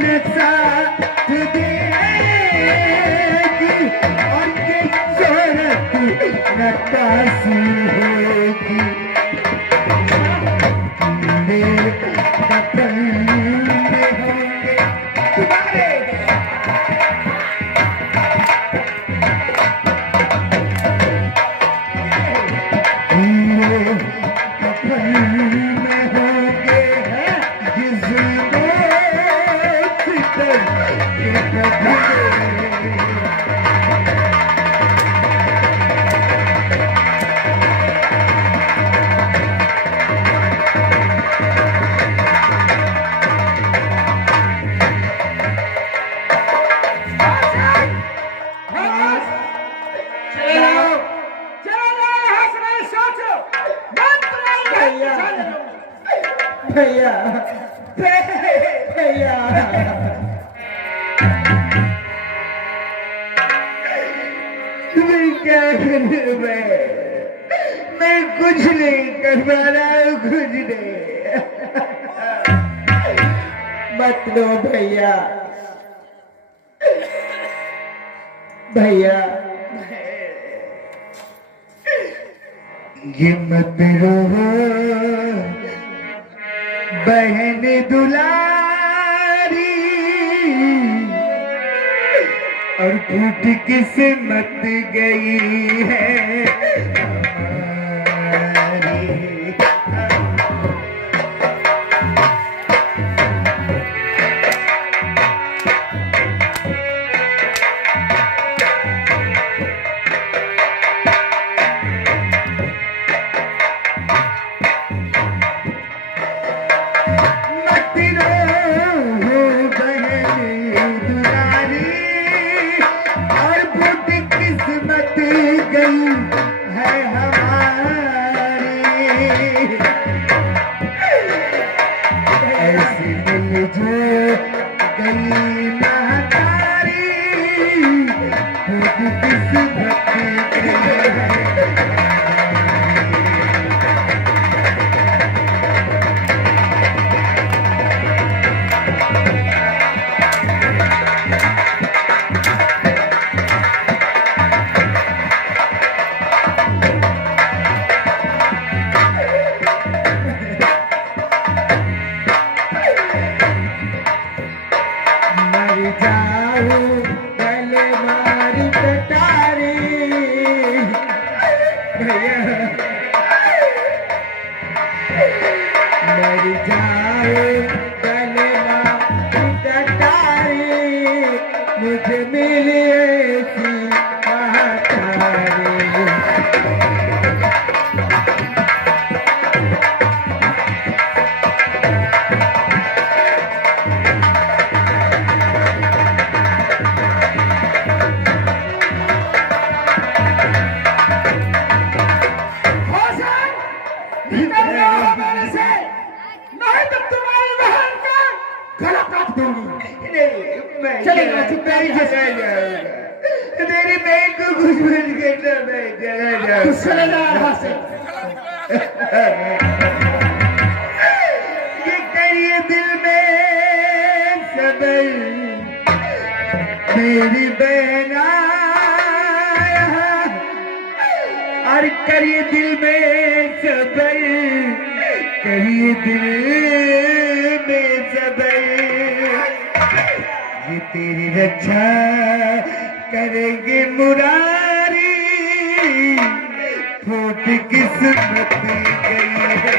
न साथ देगी और ये शोहरत न कासी होगी मेरे कफन में होंगे तुम्हारे भैया भैया तुम्हें क्या करूं मैं कुछ नहीं कर पा रहा हूं कुछ नहीं मत लो भैया भैया ये मत रो बहन दुलारी और फूट किस्मत गई है मेरी बहन को कुछ भूल करना मैं चला जाऊँ ये करिए दिल में सबर मेरी बहना और करिए दिल में सबर करिए दिल में सबर ये तेरी रक्षा करेंगे मुरारी फूट किस्मत गई है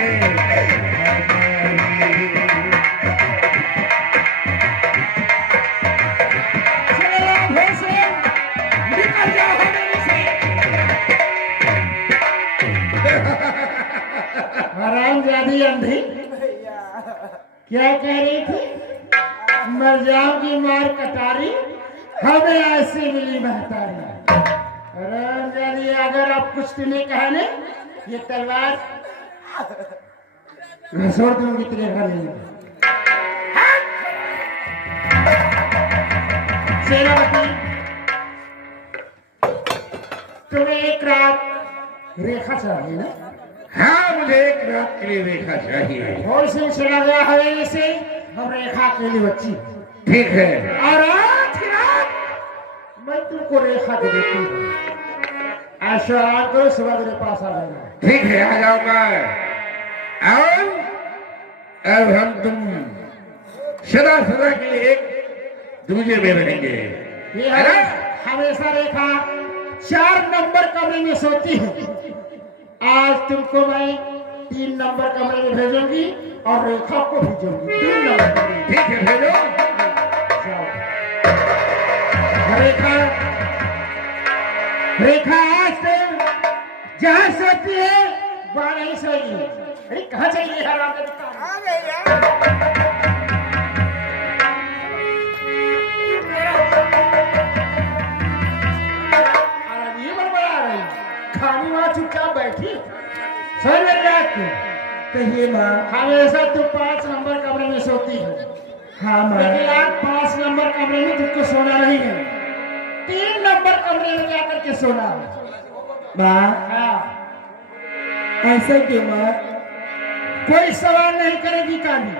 हरामजादी अंधी क्या कह रही थी मर जाऊंगी मार कटारी हमें ऐसे मिली महतारी हरामजादी अगर आप कुछ नहीं कहने ये तलवार घसोड़ दूंगी तेरे घर में सेनापति तुम्हें एक रात रेखा चाहिए ना हाँ मुझे एक रात के लिए रेखा चाहिए और से चला गया हवेली से हम रेखा के लिए बच्ची ठीक है। और आज की रात मैं तुमको रेखा दे देती हूँ। ऐसा आराम करो, सुबह मेरे पास आ जाएगा। ठीक है, आ जाऊंगा। और अब हम तुम सदा सदा के लिए एक दूजे में रहेंगे। ये है हमेशा रेखा 4 नंबर कमरे में सोती है। आज तुमको मैं 3 नंबर कमरे में भेजूंगी और रेखा को भेजूंगी 3 नंबर कमरे में। ठीक है, भेजो। जाओ। रेखा रेखा आज से जहाँ सोती है वहाँ नहीं सोएगी। अरे कहाँ चाहिए हराम का दुकान? ये बड़बड़ा रही, खानी वहाँ चुपचाप बैठी सोने लग जाती। कहिए माँ। हमेशा तुम 5 नंबर कमरे में सोती है। हाँ माँ। लेकिन आज 5 नंबर कमरे में तुमको सोना नहीं है, 3 नंबर कमरे में जाकर के सोना है। माँ हाँ, ऐसा क्यों माँ? कोई सवाल नहीं करेगी काली।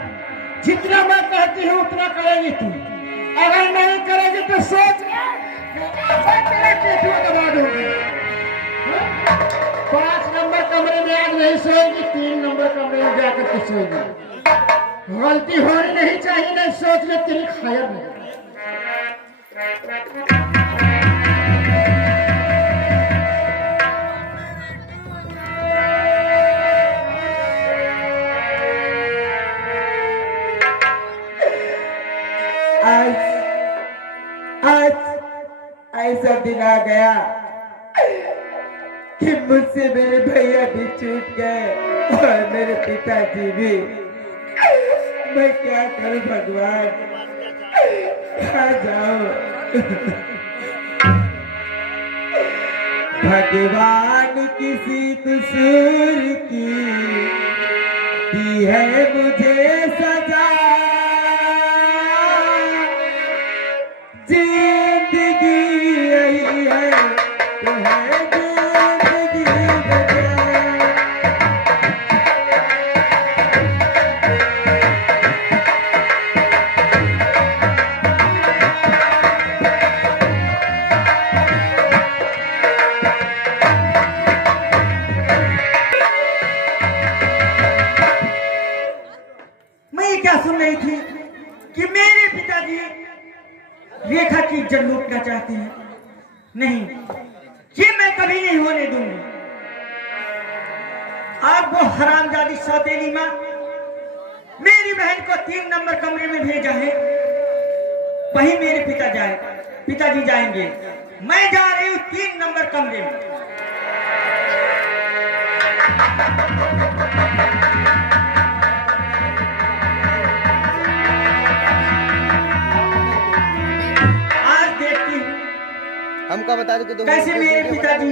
जितना मैं कहती हूँ उतना करेगी तू। अगर नहीं करेगी तो सोच तेरे पेटुआ दबा दूंगी। 5 नंबर कमरे में आज नहीं सोएगी, 3 नंबर कमरे में जाकर के सोएगी। गलती होनी नहीं चाहिए, नहीं सोच ले तेरी खैर नहीं। आज आज ऐसा दिन आ गया कि मुझसे मेरे भैया भी छूट गए और मेरे पिताजी भी। मैं क्या करूं भगवान? आ जाओ। भगवान किसी कसूर की दी है मुझे सजा। जिंदगी यही है तो है जिंदगी बजा। मैं क्या सुन रही थी कि मेरे पिताजी रेखा की इज्जत लूटना चाहते हैं? नहीं, ये मैं कभी नहीं होने दूंगी। आप वो हरामजादी सौतेली माँ मेरी बहन को 3 नंबर कमरे में भेजा है, वहीं मेरे पिताजी जाएंगे। मैं जा रही हूँ 3 नंबर कमरे में। हमका बता दो कि कैसे मेरे पिताजी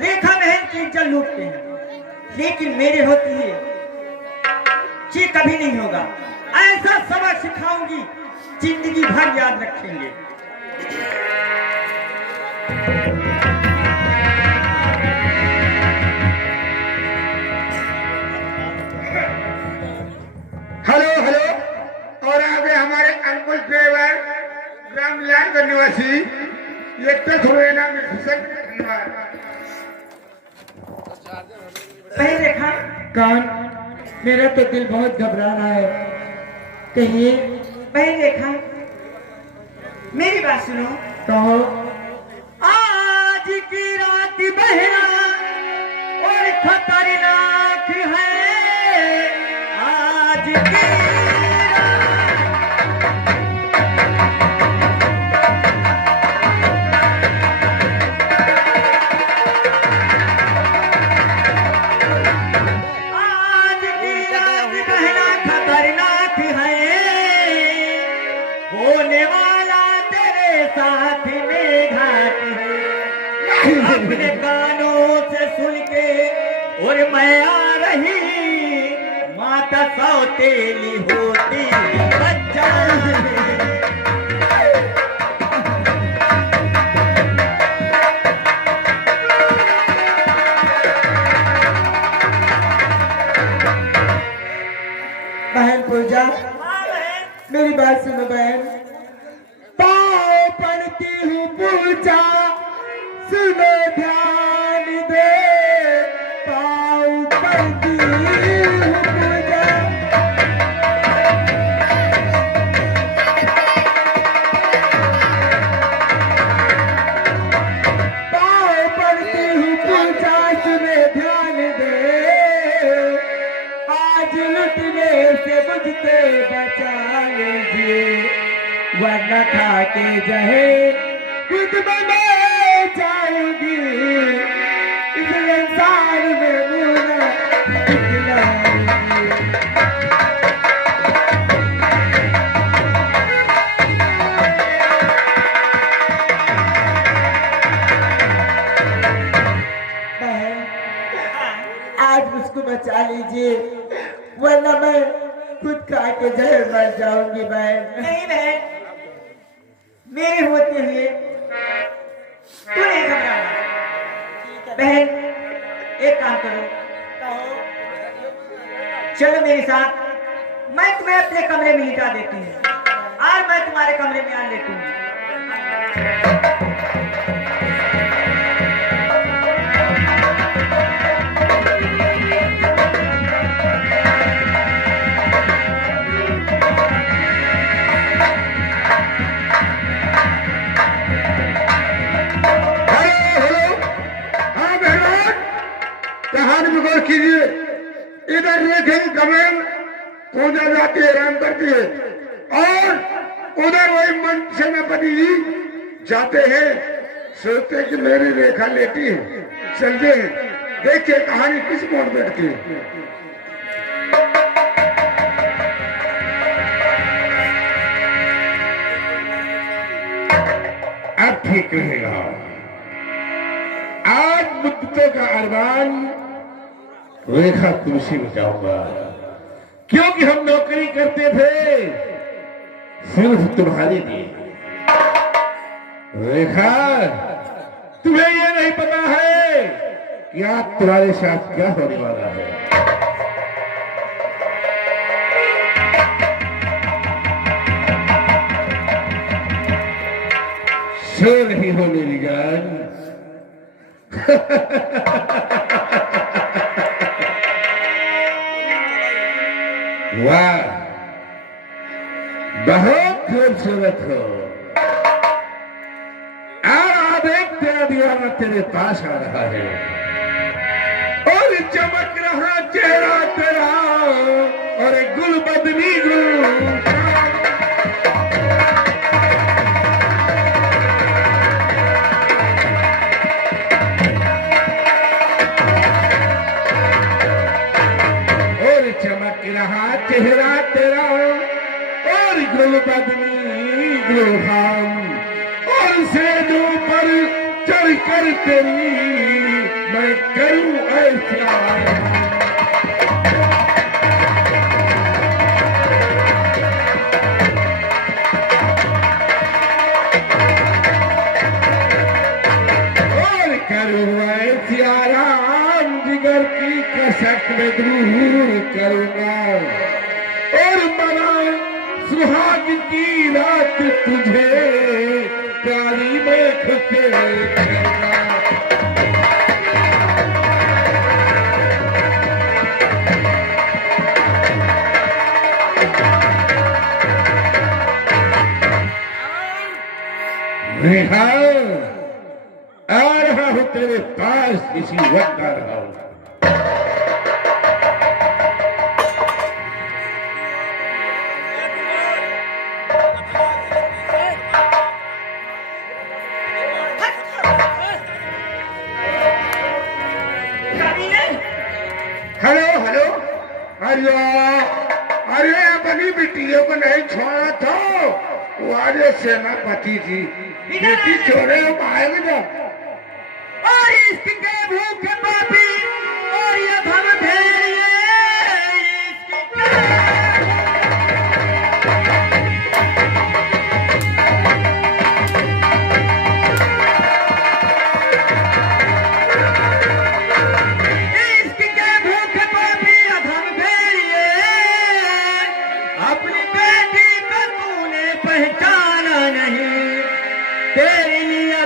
रेखा बहन की इज्जत लूटते हैं, लेकिन मेरे होती है ये कभी नहीं होगा। ऐसा सबक सिखाऊंगी, जिंदगी भर याद रखेंगे। Hello hello. और आगे हमारे अंकुल ड्राइवर ग्राम मिलान का निवासी ये तो थोड़े ना धन्यवाद। रेखा कौन? मेरा तो दिल बहुत घबरा रहा है। कहिए। बहन रेखा मेरी बात सुनो। कहो। आज की रात बहरा और खतरनाक है। आज की अपने कानों से सुन के और मैं आ रही माता सौतेली होती बच्चा। बहन पूजा, मेरी बात सुनो बहन। पूछा सुनो ध्यान दे पाँव पड़ती हूँ पूजा पाँव पड़ती हूँ पूजा सुने ध्यान दे आज लुटने से मुझसे बचा लीजिए वरना खा के जहे खुद में मैं जाऊंगी इस संसार में मुझे दिखलाऊंगी बहन आज मुझको बचा लीजिए वरना मैं खुद खा के जहर मर जाऊंगी बहन नहीं बहन, मेरे होते हुए तू नहीं घबराना। बहन एक काम करो, चलो मेरे साथ, मैं तुम्हें अपने कमरे में लिटा देती हूँ। आज मैं तुम्हारे कमरे में आ लेती हूँ। कहानी में गौर कीजिए, इधर रेखे की कमर पूजा जाती है, आराम करती है, और उधर वही मन सेनापति जाते हैं, सोचते कि मेरी रेखा लेटी है, चलते हैं, देखिए कहानी किस मोड़ बैठती है। अब ठीक रहेगा। आज मुद्दों का अरमान रेखा तुलसी में जाऊंगा, क्योंकि हम नौकरी करते थे सिर्फ तुम्हारे लिए। रेखा, तुम्हें यह नहीं पता है कि आज तुम्हारे साथ क्या होने वाला है। सो नहीं हो मेरी जान। वाह, बहुत खूबसूरत हो। आज एक तेरा दीवाना तेरे पास आ रहा है और चमक रहा चेहरा तेरा और एक गुल बदनी गुल। चमक रहा चेहरा तेरा और गुल बदनी गुलहाम, और सेनों पर चढ़कर तेरी मैं करूं ऐसा। और करूं ऐसा आराम, जिगर की कसक में दूर करूंगा और बना सुहाग की रात तुझे प्यारी में खुशे करूंगा। रेखा, आ रहा हूं तेरे पास, इसी वक्त आ रहा हूं। हेलो हेलो, अरे अरे अपनी बेटियों को नहीं छोड़ा था, वो आज सेनापति थी, बेटी छोड़े हम आएंगे जब। और इसके भूखे पापी और ये भव भेड़िए, इसके भूखे पापी अधम भेड़िए, अपनी बेटी को तूने पहचाना नहीं, तेरे लिए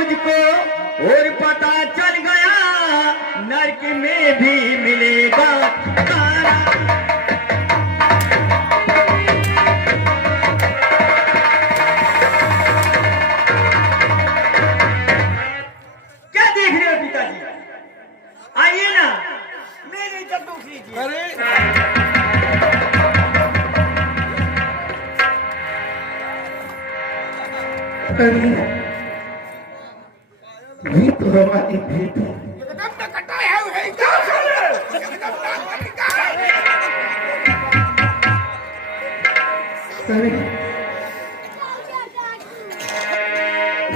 मुझको और पता चल गया नरक में भी मिलेगा तारा। क्या देख रहे हो पिताजी? आइए ना, मेरी इज्जत लूट लीजिए। अरे ये तो हमारी बेटी अरे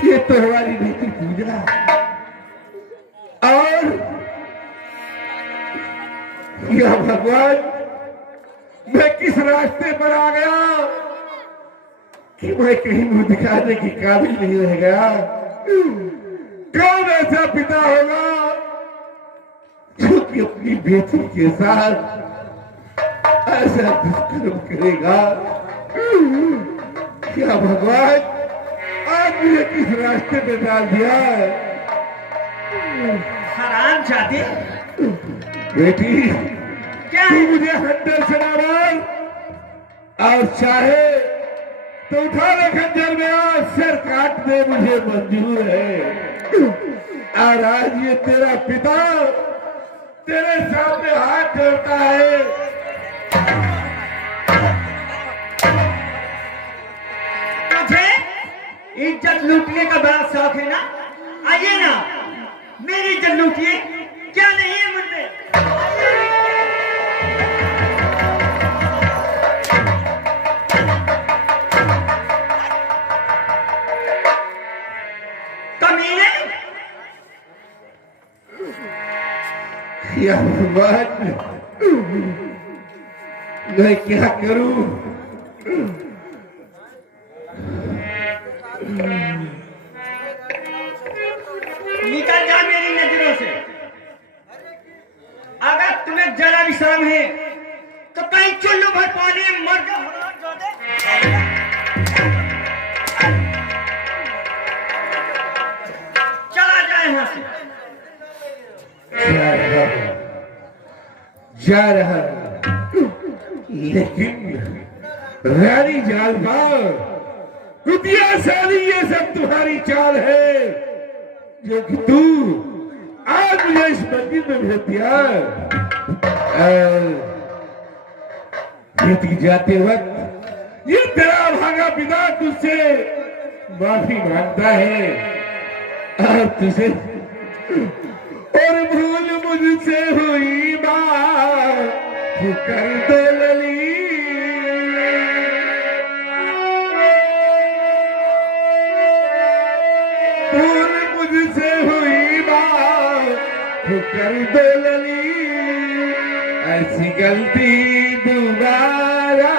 ये तो हमारी बेटी पूजा और या भगवान मैं किस रास्ते पर आ गया कि मैं कहीं मुंह दिखाने की काबिल नहीं रह गया। कौन ऐसा पिता होगा जो कि अपनी बेटी के साथ ऐसा दुष्कर्म करेगा? क्या भगवान आज मुझे किस रास्ते पे डाल दिया? हराम जाते बेटी क्या तू है? मुझे खंजर से ना मार और चाहे तो उठा ले खंजर में और सिर काट दे, मुझे मंजूर है। और आज ये तेरा पिता तेरे सामने हाथ जोड़ता है। तुझे इज्जत लूटने का बड़ा शौक है ना? आइए ना, मेरी इज्जत लूटिए। क्या नहीं है मुझमें? कमीने, या बात मैं क्या करूं? निकल जा मेरी नजरों से। अगर तुम्हें जरा भी शर्म है तो कहीं चुल्लू भर पानी में मर जा। हराम जादे। चला जाए यहां से। जा रहा लेकिन रानी जालमा कुतिया साली ये सब तुम्हारी चाल है जो कि तू आज मुझे इस मंदिर में भेज दिया। बेटी जाते वक्त ये तेरा भागा पिता तुझसे माफी मांगता है और तुझे और भूल मुझसे हुई बात कर दो लली। भूल मुझसे हुई बात कर दो लली। ऐसी गलती दोबारा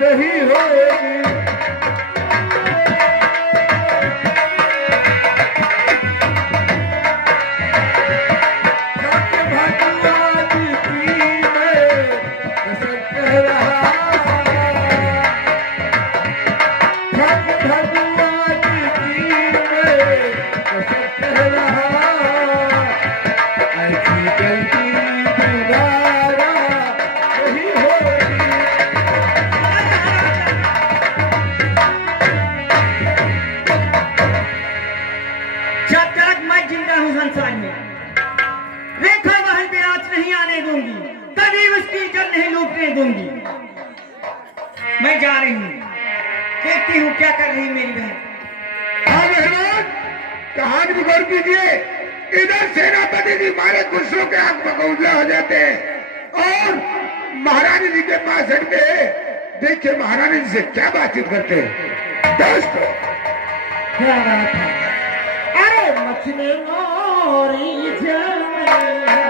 नहीं होगी। जब तक मैं जिंदा हूं संसार में, रेखा महल पे आंच नहीं आने दूंगी, कभी उसकी इज्जत नहीं लूटने दूंगी। मैं जा रही हूं, देखती हूं क्या कर रही मेरी बहन। हाँ मेहमान, कहानी गौर कीजिए। इधर सेनापति जी मारे गुस्सों के आंख में गौजला हो जाते हैं और महारानी जी के पास हटके देखिए महारानी जी से क्या बातचीत करते हैं। दोस्त क्या बात है? अरे मछली मोरी जमैया,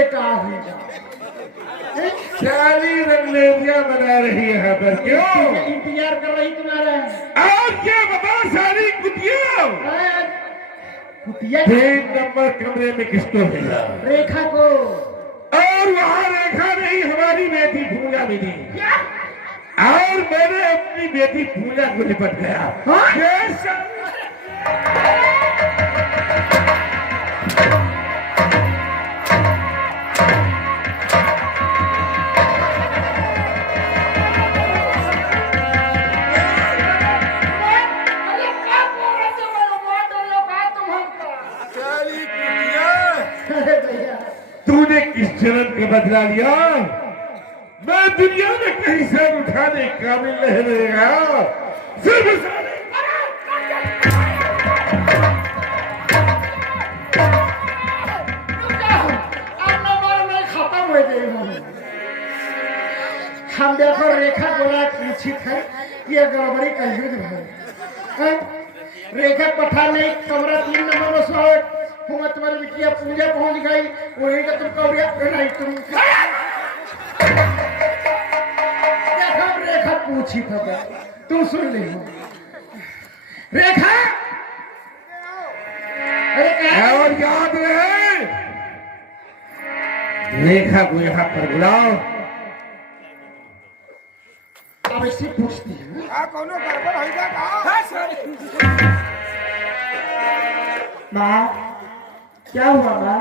ये का हुई सारी रणनीतियां बना रही है यहाँ पर क्यों? इंतजार कर रही तुम्हारा और क्या बता सारी कुतिया? कुतिया 3 नंबर कमरे में किसको भेजा? रेखा को। और वहाँ रेखा नहीं, हमारी बेटी पूजा मिली और मैंने अपनी बेटी पूजा को निपट गया। तूने किस जन्म का बदला लिया? मैं दुनिया में कहीं से उठाने काबिल नहीं रहेगा। सिर्फ खत्म हो गई। हम देखो रेखा बोला निश्चित है ये गड़बड़ी का युद्ध है। रेखा पठान ने कमरा 3 नंबर में सो तुम्हारी बिटिया पूजा पहुंच गई वही का तुम कौड़िया नहीं तुम देखो रेखा पूछी था तुम सुन ले रेखा। अरे क्या और याद रहे रेखा को यहाँ पर बुलाओ। अब इससे पूछती है कोनो गड़बड़ होगा माँ क्या हुआ माँ?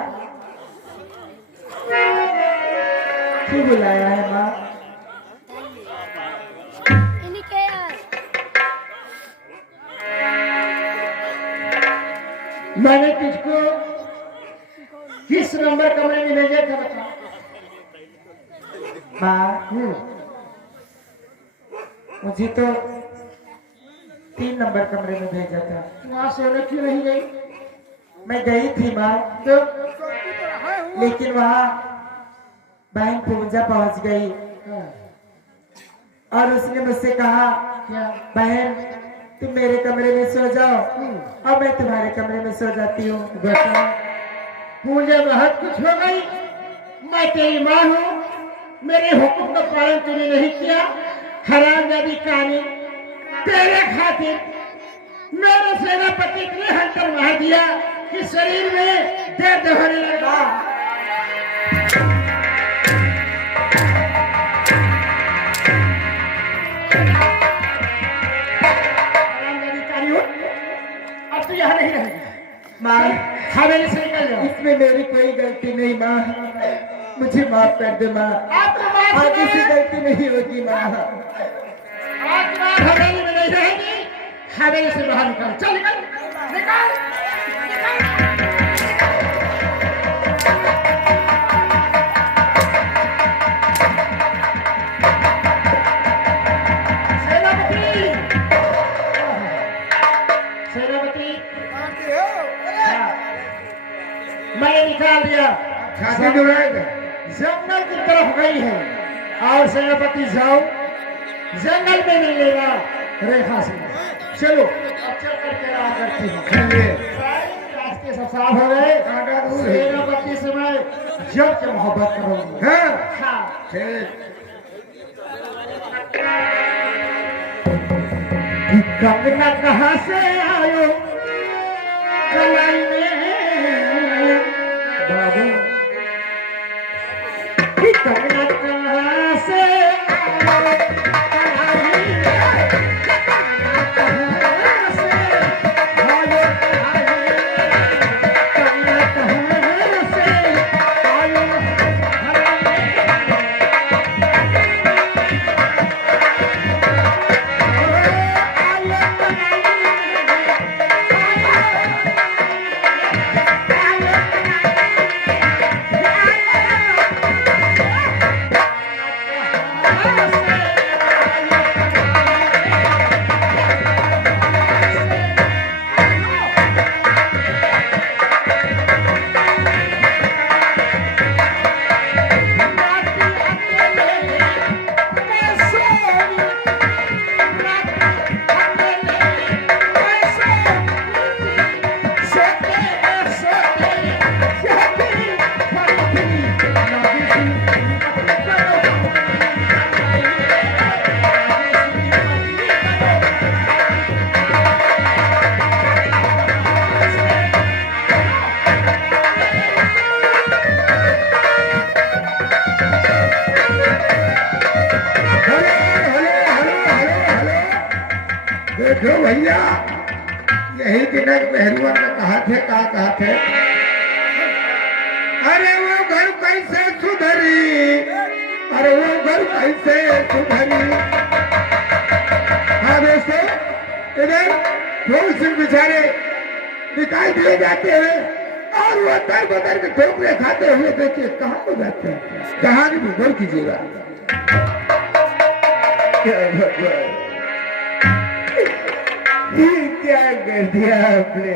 क्यों बुलाया है माँ? मैंने तुझको किस नंबर कमरे में भेजा था बता माँ। मुझे तो 3 नंबर कमरे में भेजा था। वहां सोने क्यों नहीं गई? मैं गई थी माँ तो लेकिन वहाँ बहन पूजा पहुंच गई और उसने मुझसे कहा क्या बहन तुम मेरे कमरे में सो जाओ और मैं तुम्हारे कमरे में सो जाती हूँ। बेटा पूजा बहुत कुछ हो गई। मैं तेरी माँ हूँ, मेरे हुक्म का पालन तूने नहीं किया। हरामजादी कहानी तेरे खातिर मेरे सेनापति ने हंटर मार दिया कि शरीर में दर्द होने लगा। अब तो यहाँ नहीं रहेगा माँ। हवेली से निकल जाओ। इसमें मेरी कोई गलती नहीं माँ, मुझे माफ कर दे माँ। आगे से गलती नहीं होगी माँ। आज बात हवेली में नहीं रहेगी। हवेली से बाहर निकल। चल निकल निकल सेनापति मैंने निकाल दिया। जंगल की तरफ गई है और सेनापति जाओ जंगल में मिलेगा रेखा से। चलो अब चल करके रहा करते हैं। रास्ते सब साफ हो गए। सेनापति से मैं जब के मोहब्बत करूंगी। हाँ कंगना कहाँ से आयो कलाई में बाबू कंगना कहाँ से आयो कलाई में कहाँ से आयो कंगना कहाँ से आयो देखो भैया, यही दिनक मेहरुआ ने कहा थे अरे वो घर कैसे सुधरी, अरे वो घर कैसे सुधरी। हाँ दोस्तों, इधर फूल सिंह बेचारे निकाल दिए जाते हैं और वो दर बदर के ठोकरे खाते हुए देखिए कहाँ को जाते हैं। कहानी भी गौर कीजिएगा। क्या कर दिया आपने?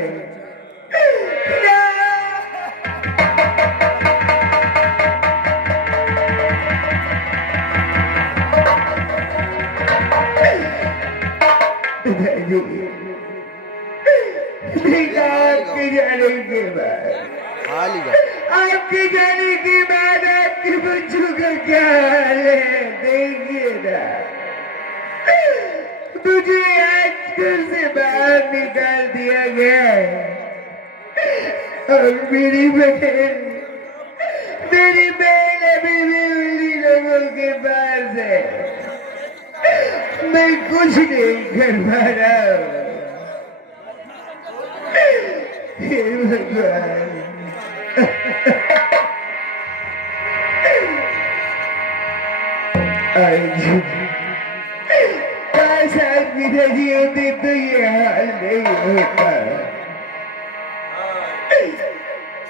आपके जाने के बाद आपके बच्चों का क्या हाल है देखिए ना। तुझे आज घर से बाहर निकाल दिया गया है और मेरी बहन अभी भी उन्हीं लोगों के पास है। मैं कुछ नहीं कर पा रहा हूँ। हे भगवान, काश आज पिताजी होते तो ये हाल नहीं होता।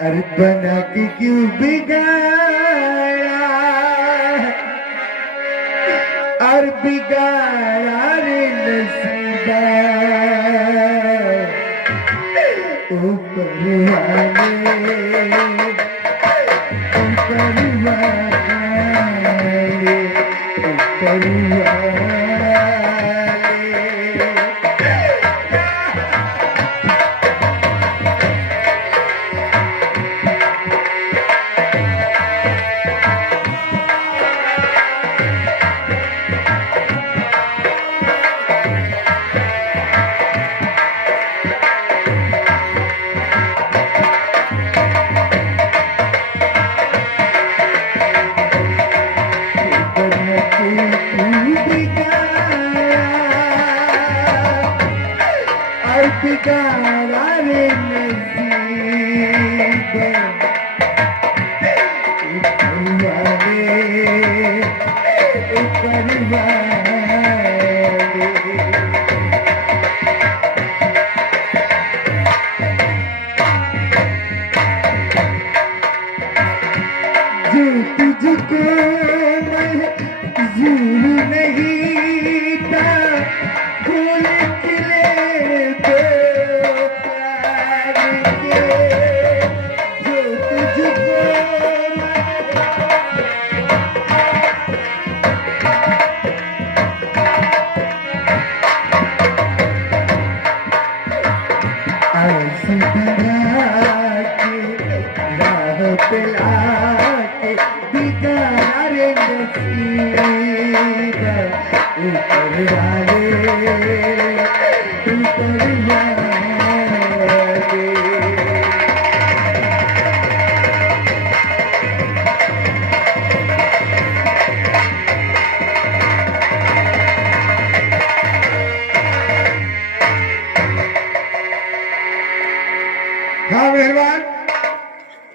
अरे बना के क्यों बिगाड़ा और बिगाड़ा रे नसीबा। ऊपर वाले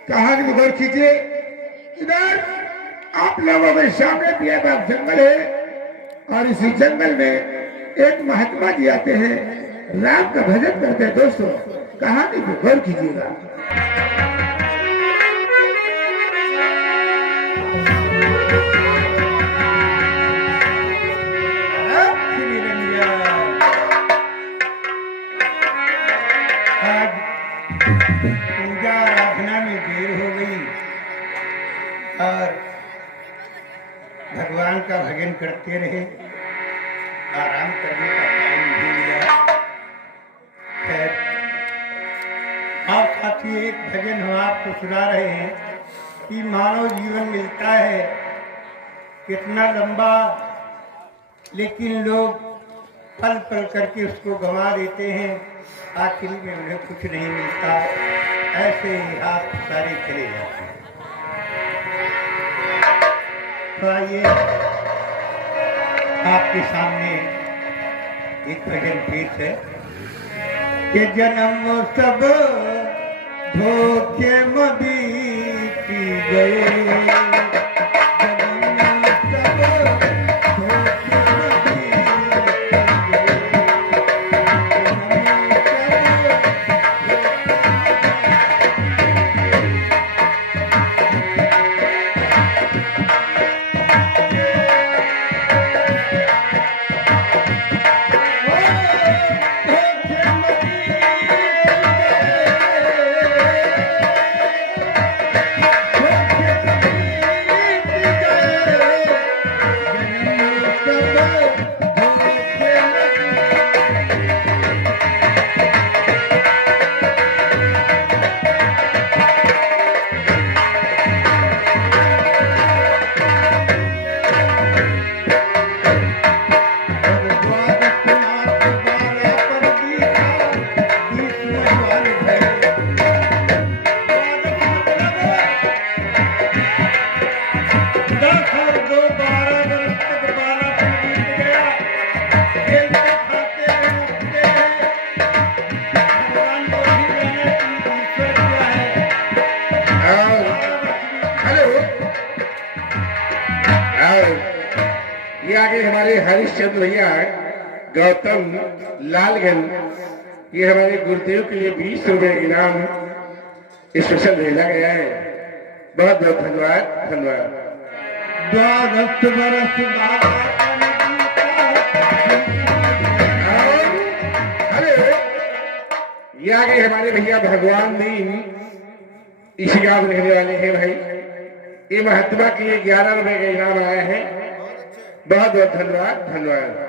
कहानी में गौर कीजिए। इधर आप लोगों के सामने भी एक जंगल है और इसी जंगल में एक महात्मा जी आते हैं, राम का भजन करते हैं। दोस्तों, कहानी में गौर कीजिएगा। पूजा आराधना में देर हो गई और भगवान का भजन करते रहे, आराम करने का टाइम नहीं मिला। खैर, आप साथी एक भजन हम आपको सुना रहे हैं। कि मानव जीवन मिलता है कितना लंबा, लेकिन लोग पल पल करके उसको गंवा देते हैं, आखिर में उन्हें कुछ नहीं मिलता, ऐसे ही हाथ सारे चले जाते हैं। तो आइए आपके सामने एक भजन पेश है कि जन्म सब धोखे में बीती गए, ये आगे हमारे हरिश्चंद्र भैया गौतम लालगंज, ये हमारे गुरुदेव के लिए 20 रुपए इनाम स्पेशल भेजा गया है। बहुत बहुत धन्यवाद धन्यवाद। द्वादश बरस हेलो, ये आगे हमारे भैया भगवान दीन इसी गांव में रहने वाले हैं भाई। ये महात्मा के लिए 11 रुपए का इनाम आया है। बहुत बहुत धन्यवाद धन्यवाद।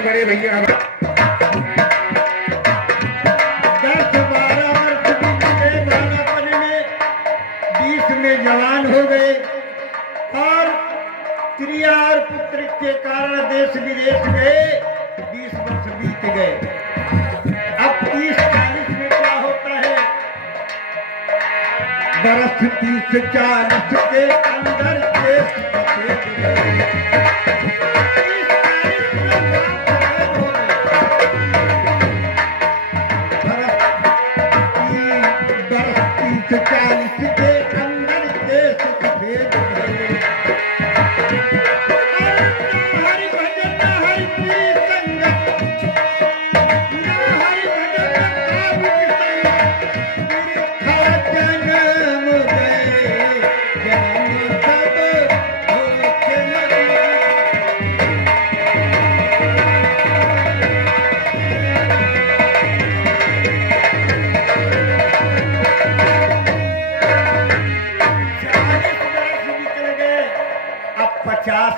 बड़े भैया 10-12 वर्ष बीते, बालापन में 20 में जवान हो गए और क्रिया और पुत्र के कारण देश विदेश गए। 20 वर्ष बीत गए। अब 30-40 में क्या होता है? बरस 30-40 के अंदर देश सफेद गए।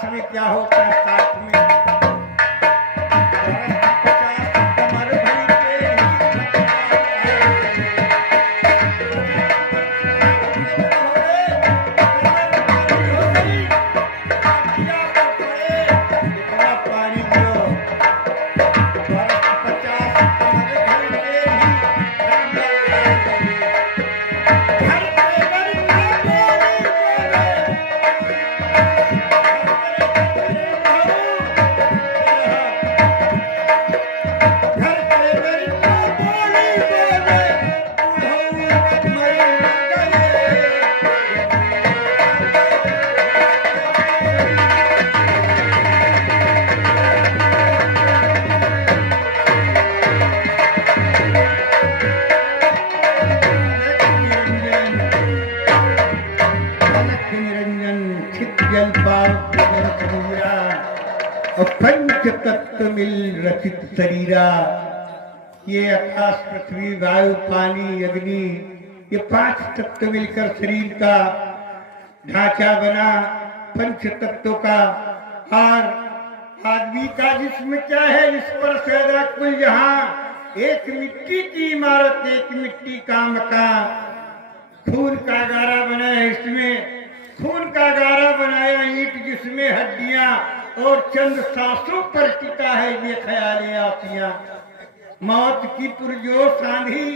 में क्या होता है? 60 में आंख निरंजन छित जल पाप गगन कबीरा और पंच तत्व मिल रचित शरीरा। ये आकाश पृथ्वी वायु पानी अग्नि ये 5 तत्व मिलकर शरीर का ढांचा बना पंच तत्वों का। और आदमी का जिस्म क्या है, इस पर सैदा कुल जहां, एक मिट्टी की इमारत एक मिट्टी का मकान। खून का गारा बना है इसमें, खून का गारा बनाया ईंट जिसमें हड्डियां और चंद सांसों पर टिका है ये ख्याल आसियां। मौत की पुरजोश आंधी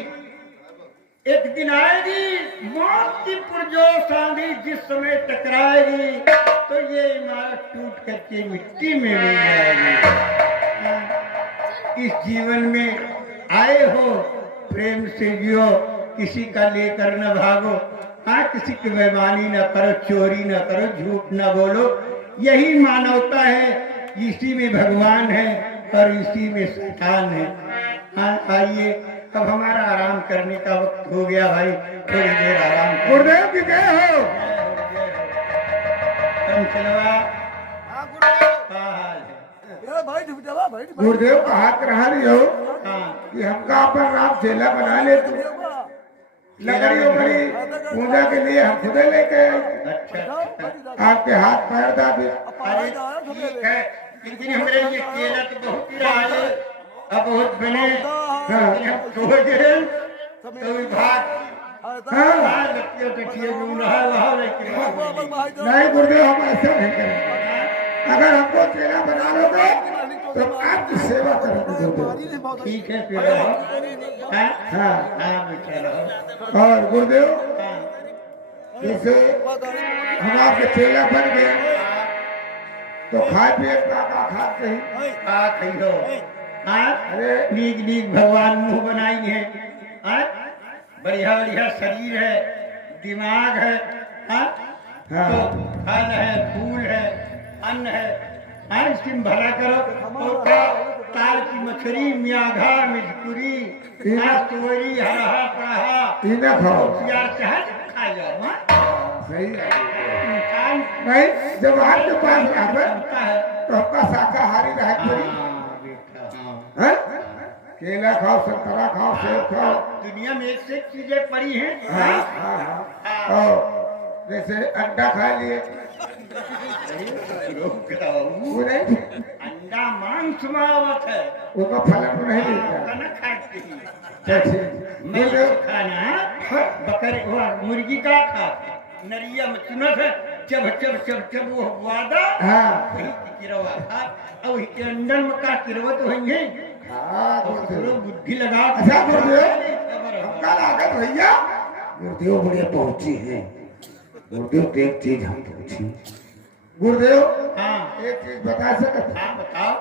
एक दिन आएगी, मौत की पुरजोश आंधी जिस समय टकराएगी तो ये इमारत टूट करके मिट्टी में मिल जाएगी। इस जीवन में आए हो प्रेम से जियो, किसी का लेकर न भागो। हाँ, किसी की बेईमानी न करो, चोरी न करो, झूठ न बोलो। यही मानवता है, इसी में भगवान है और इसी में शैतान है। हाँ, आइए अब हमारा आराम करने का वक्त हो गया भाई, थोड़ी देर आराम करो। गुरुदेव की जय हो। चलवा क्या हाल है? गुरुदेव का हाथ रहा रही हो हाँ, कि हमका अपन राम चेला बना ले तू। लकड़ी उकड़ी पूजा के लिए हम खुदे लेके आए। अच्छा आपके हाथ पैर दाबे। अरे ठीक है, लेकिन हमारे ये केला तो बहुत ही रहा है, अब बहुत बने तो विभाग नहीं गुरुदेव, हम ऐसा नहीं करेंगे। अगर हमको चेला बना लोगे तो आपकी सेवा करेंगे गुरुदेव। ठीक है फिर रहो। हाँ हाँ, हाँ बेटा रहो। और गुरुदेव हाँ, जैसे हम आपके चेला बन गए तो खाए पिए का खाते ही। आ खइयो। हाँ, अरे नीक नीक भगवान मुंह बनाई है। हाँ, बढ़िया बढ़िया शरीर है, दिमाग है। हाँ, हाँ। तो फल है, फूल है, अन्न है। हाँ, इसकी भला करो तो क्या ताल की मछली, म्याघा, मिजकुरी, तोरी, हरहा पढ़ा, इन्हें खाओ। यार चाहे खा जाओ। हाँ, सही है। इंसान नहीं, जब आपके पास रहे बनता है। तो आपका शाकाहारी रहे पूरी। हाँ बेटा, हाँ। हैं? केला खाओ, संतरा खाओ, सेब खाओ। दुनिया में एक से एक चीजें पड़ी हैं। हाँ हाँ हाँ। और जैसे अंडा खा लिए रोक कराओ। वो नहीं, अंडा मांस मावत है, उसका फलन नहीं मिलता। खाना खाते ही। कैसे मैं गुरुदेव, खाना बकरे मुर्गी का खा, नरिया में चुनत है, चब चब चब चब वो वादा हाँ वही किरवा खा, और वही के अंदर में का किरवा तो है हाँ और गुरुदेव। बुद्धि लगा। अच्छा गुरुदेव, हमका लागत भैया गुरुदेव बढ़िया पहुंची है। गुरुदेव एक चीज हम पूछी गुरुदेव, हाँ एक चीज बता सकते? हाँ बताओ।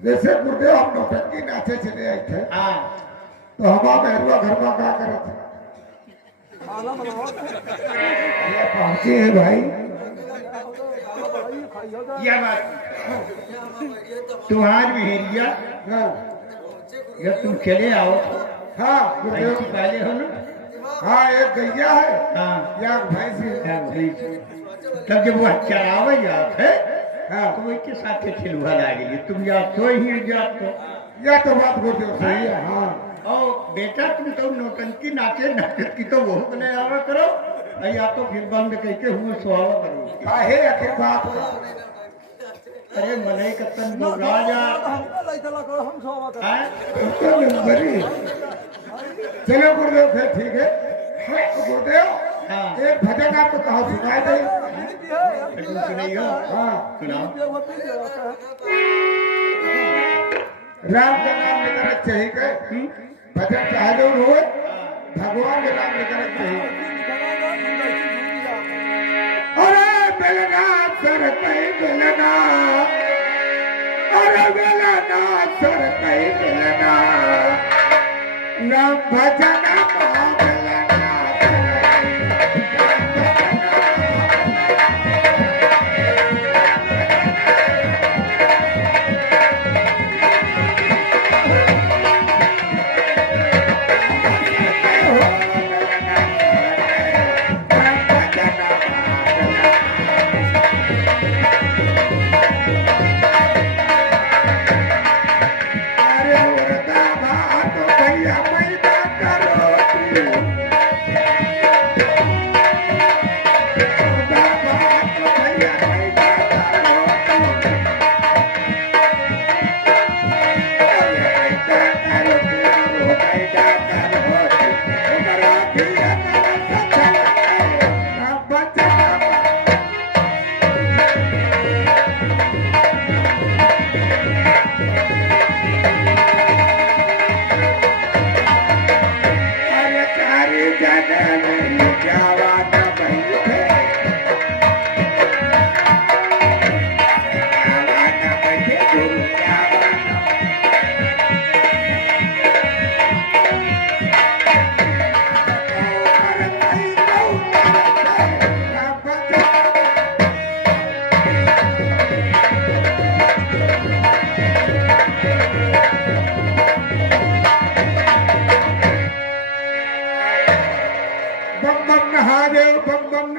जैसे गुरुदेव हम नौटंकी नाचे चले आए थे हाँ, तो हमारा मेहरुआ घर में क्या करत थे? ये पहुंचे हैं भाई। यह बात तुम्हार मेहरिया हाँ जब तुम चले आओ हाँ गुरुदेव। ऐसी पहले हो ना। हाँ, एक गैया है हाँ, या भैंस है। क्या भई? तब जब वह चरावे जात है हाँ, तो वही के साथ खिलवा लागेगी। तुम जात तो ही जात तो यह तो बात गुरुदेव सही है। हाँ और बेटा तुम तो नौटंकी नाचे नाटक की तो वो बने आवा करो, या तो फिर बंद करके हुए सुहावा करो। काहे आखिर बात का? अरे मने कतन राजा उसका नंबर ही। चलो गुरुदेव फिर ठीक है। हाँ, गुरुदेव हाँ, एक भजन आपको कहा सुनाए दे। तुम सुनियो। हाँ, सुनाओ। राम का नाम लेकर चाहिए के भजन चाहे जो हो, भगवान के नाम लेकर चाहिए। अरे बेलना सर कहीं बेलना, अरे बेलना सर कहीं बेलना, राम भजन बेलना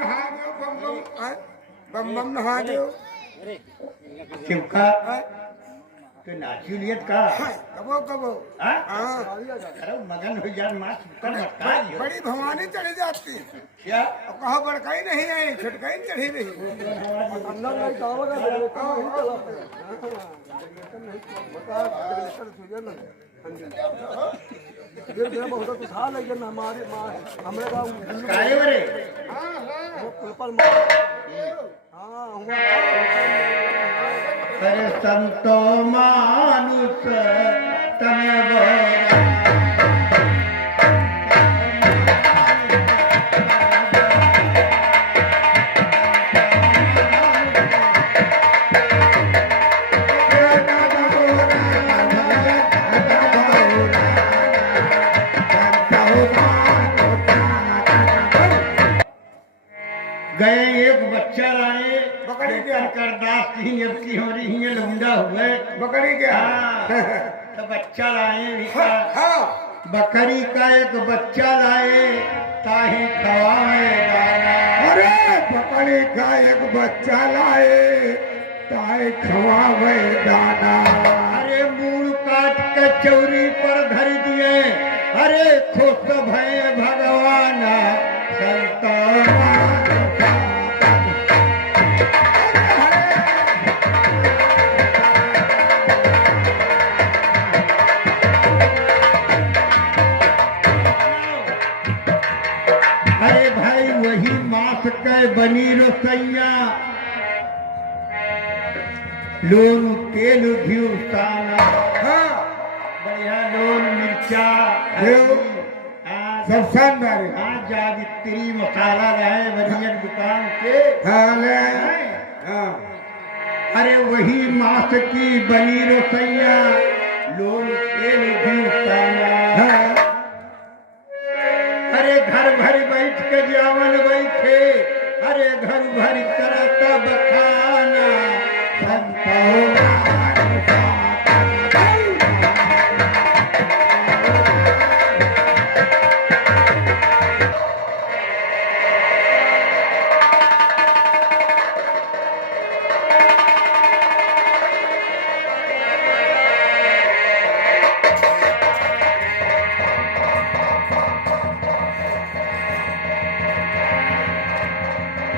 नहा दो बम बम आए, बम बम नहा दो चिपका तो नाचुलियत का कबो कबो हाँ? हाँ अरे मगन हो जाए माँ कर मत खा लियो। बड़ी भवानी चढ़ी जाती है क्या और कहा बड़का ही नहीं आई छोटका ही चढ़ी रही बहुत खुशहाल है जन हमारे हमारे गाँव काहे बरे अरे संतो मानुष तमे बोला गए एक बच्चा लाए बकरी क्या? करदास की अब की हो रही है लुंडा हुए बकरी क्या हाँ, तो बच्चा लाए विका हाँ बकरी का एक बच्चा लाए ताही खवाए दाना अरे बकरी का एक बच्चा लाए ताए खवावे दाना अरे मूल काट के चौरी पर धर दिए अरे खुश भय भगवान संतो अरे भाई वही मास के बनी रसैया लोन तेल घी साना हाँ बढ़िया लोन मिर्चा घिउ, हाँ, सब शानदार है। हाँ जावित्री मसाला रहे बढ़िया दुकान के हाँ ले हाँ अरे वही मास की बनी रसैया लोन तेल घी साना हाँ अरे घर भर बैठ के जावन बैठे अरे घर भर करता बखाना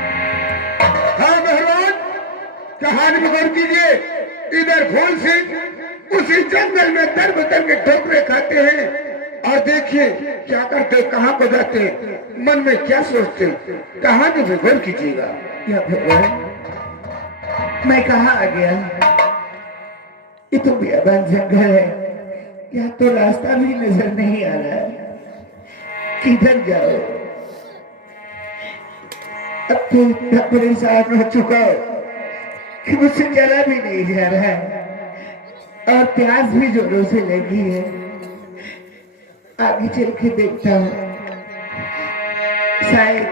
हाँ मेहरबान कहानी में गौर कीजिए इधर फूल सिंह उसी जंगल में दर बदर के ठोकरे खाते हैं और देखिए क्या करते कहाँ को जाते हैं मन में क्या सोचते हैं कहानी में गौर कीजिएगा या भगवान मैं कहाँ आ गया ये तो बेअबान जंगल है यहाँ तो रास्ता भी नजर नहीं आ रहा है किधर जाओ अब तो इतना परेशान हो चुका हो कि मुझसे चला भी नहीं जा रहा है और प्यास भी जोरों से लगी है आगे चल के देखता हूँ शायद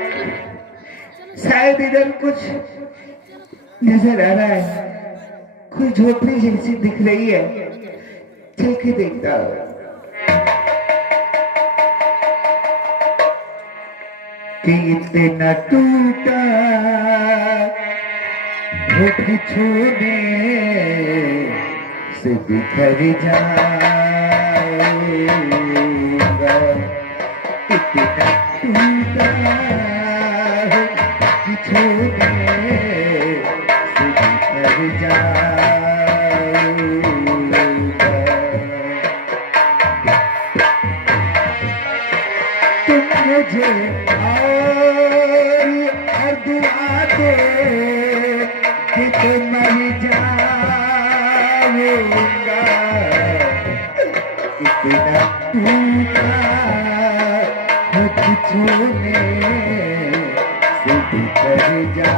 इधर कुछ नजर आ रहा है कोई झोपड़ी जैसी दिख रही है चल के देखता हूँ कि इतना टूटा होठ छूने से बिखर जाएगा इतना टूटा होठ छूने से बिखर जाएगा तुम मुझे और दुआ दो कि तुम मर जाऊंगा इतना टूटा होठ छूने से बिखर जाऊंगा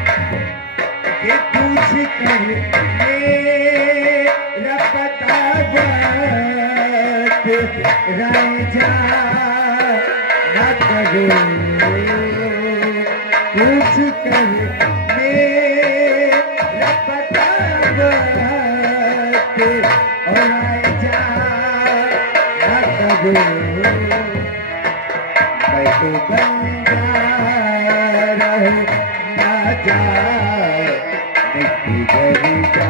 ये पूछ कर मेरा पता राय जा न करो कर मेरा पता बात और आए जा कबो मैं तो बंदा रहूं ना जा मिट्टी भरी जा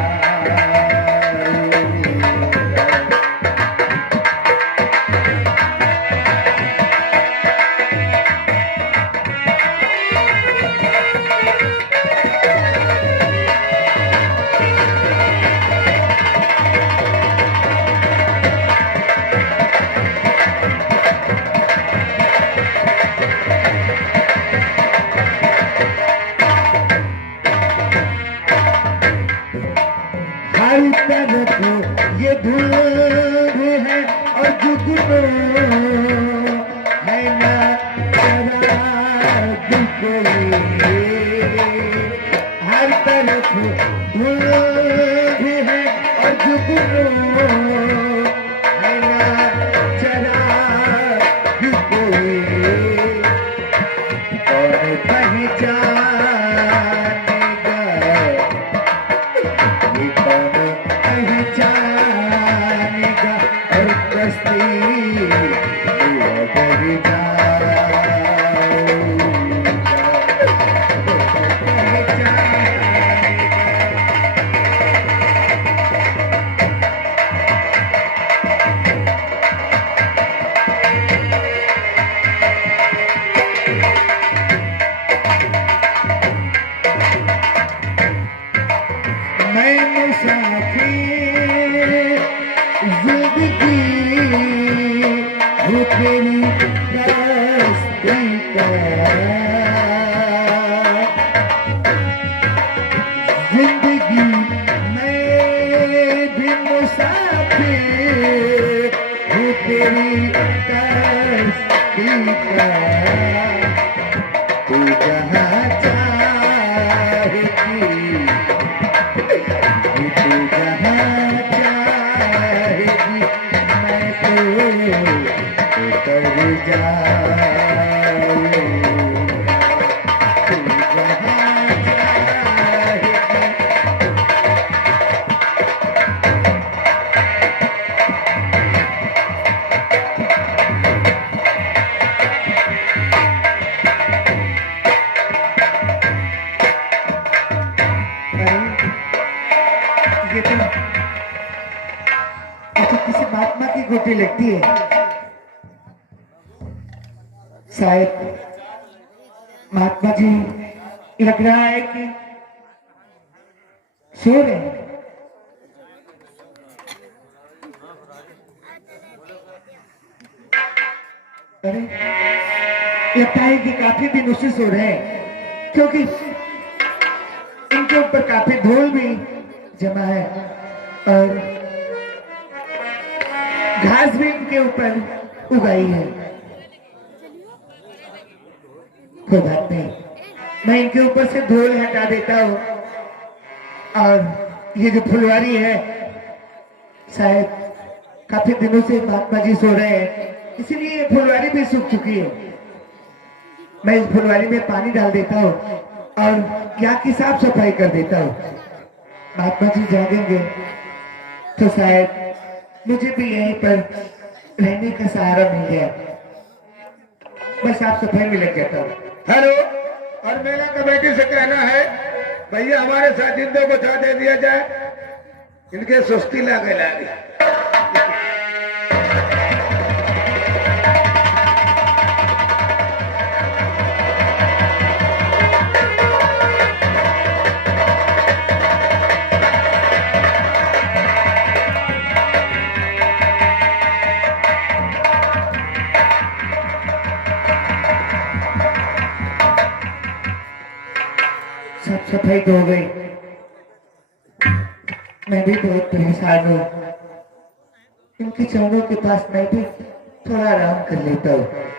हर तरफ ये धूप है और जुगनू है ना शराब कोई हर तरफ धूप है और जुगनू है ना शराब कोई कौन पहचानेगा ये कौन पहचानेगा और कश्ती डूब मैं मुसाफिर जिंदगी हूँ तेरी रास्ते का जिंदगी मैं भी मुसाफिर हूँ तेरी रास्ते का तू जहाँ चाहेगी तू जहाँ चाहेगी मैं तो उतर जाऊंगा तू जहाँ चाहेगी ये तो किसी महात्मा की गोटी लगती है शायद महात्मा जी लग रहा है कि सो रहे हैं। अरे लगता है कि काफी दिनों से सो रहे हैं क्योंकि इनके ऊपर काफी धूल भी जमा है और घास भी इनके ऊपर उगाई है। कोई बात नहीं, मैं इनके ऊपर से धूल हटा देता हूँ और ये जो फुलवारी है शायद काफी दिनों से महात्मा जी सो रहे हैं इसीलिए ये फुलवारी भी सूख चुकी है। मैं इस फुलवारी में पानी डाल देता हूँ और यहाँ की साफ सफाई कर देता हूँ। महात्मा जी जागेंगे तो शायद मुझे भी यहीं पर रहने का सहारा मिल गया। मैं साफ सफाई में लग जाता हूँ। हेलो, और मेला कमेटी से कहना है भैया हमारे साथ जिंदे बचा दे दिया जाए, इनके सुस्ती लगे लागे। साफ सफाई तो हो गई, मैं भी बहुत परेशान हूँ। इनके चरणों के पास मैं भी थोड़ा आराम कर लेता हूँ।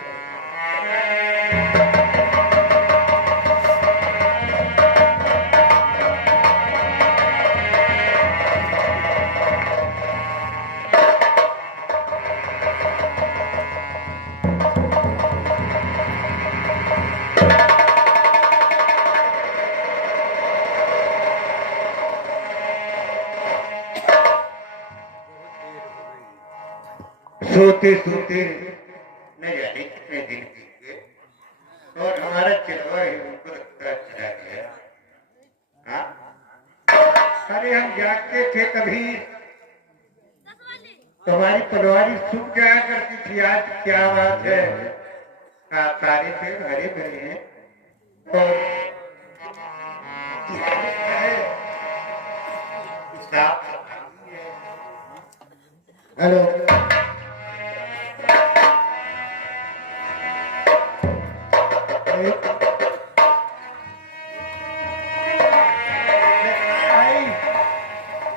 सोते सोते न जाने कितने दिन बीत गए और हमारा चिलवा ही ऊपर चला गया। हाँ? अरे हम जागते थे कभी हमारी पनवारी सूख जाया करती थी, आज क्या बात है, तारे पेड़ हरे भरे हैं और साफ सफाई है। हेलो,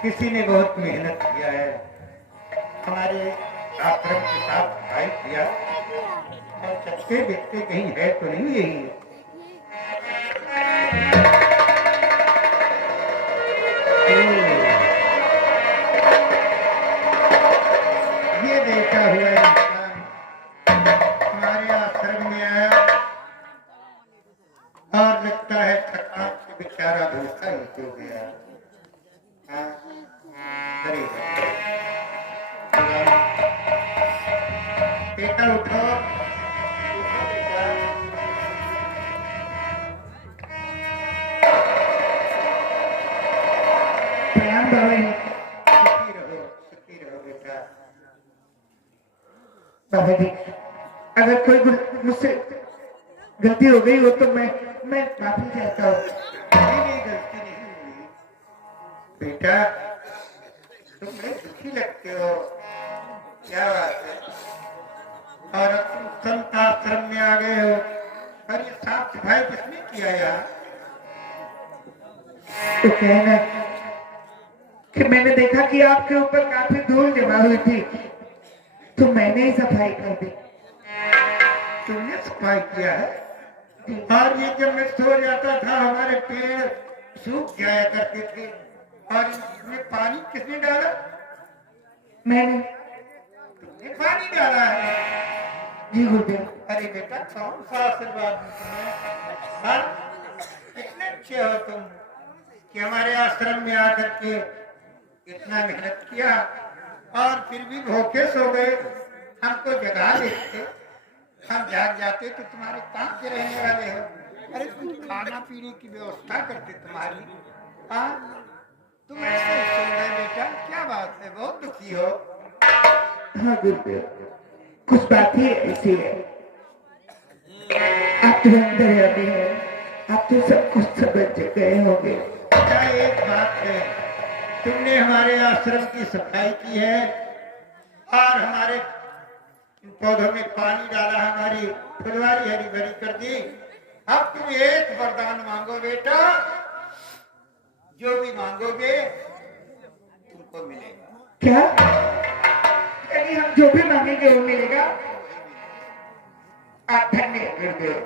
किसी ने बहुत मेहनत किया है, हमारे आश्रम के साथ सफाई किया और चक्के देखते कहीं है तो नहीं यही है। ये देखा हुआ इंसान हमारे आश्रम में आया और लगता है थकान से बेचारा भूखा ही सो गया। हाँ, अरे बेटा उठो, प्रणाम बाबा जी। सुखी रहो बेटा। बाबा जी, अगर कोई मुझसे गलती हो गई हो तो मैं माफी चाहता हूँ। नहीं, गलती नहीं हुई बेटा, तुम बड़े दुखी लगते हो, क्या बात है, और अब तुम संत आश्रम में आ गए हो, और ये साफ सफाई किसने किया यार? तो कहना कि मैंने देखा कि आपके ऊपर काफी धूल जमा हुई थी, तो मैंने ही सफाई कर दी। तुमने सफाई किया है? और ये जब मैं सो जाता था हमारे पेड़ सूख जाया करते थे, और इसमें पानी किसने डाला? मैंने। तुमने पानी डाला है? जी गुरुदेव। अरे बेटा, कौन सा आशीर्वाद तुम्हें, कितने अच्छे हो तुम कि हमारे आश्रम में आकर के इतना मेहनत किया और फिर भी भूखे सो गए। हमको जगा देते, हम जाग जाते तो तुम्हारे काम के रहने वाले हो। अरे कुछ खाना पीने की व्यवस्था करते तुम्हारी। हाँ, तुम ऐसे सो गए बेटा, क्या बात है, बहुत दुखी हो। हाँ गुरुदेव, कुछ बात ही ऐसी है, आप तो अंदर अभी है, आप तो सब कुछ समझ गए होंगे। क्या एक बात है, तुमने हमारे आश्रम की सफाई की है और हमारे पौधों में पानी डाला, हमारी फुलवारी हरी भरी कर दी। अब तुम एक वरदान मांगो बेटा, जो भी मांगोगे तुमको मिलेगा। क्या? यानी हम जो भी मांगेंगे वो मिलेगा? आप धन्य गुरुदेव।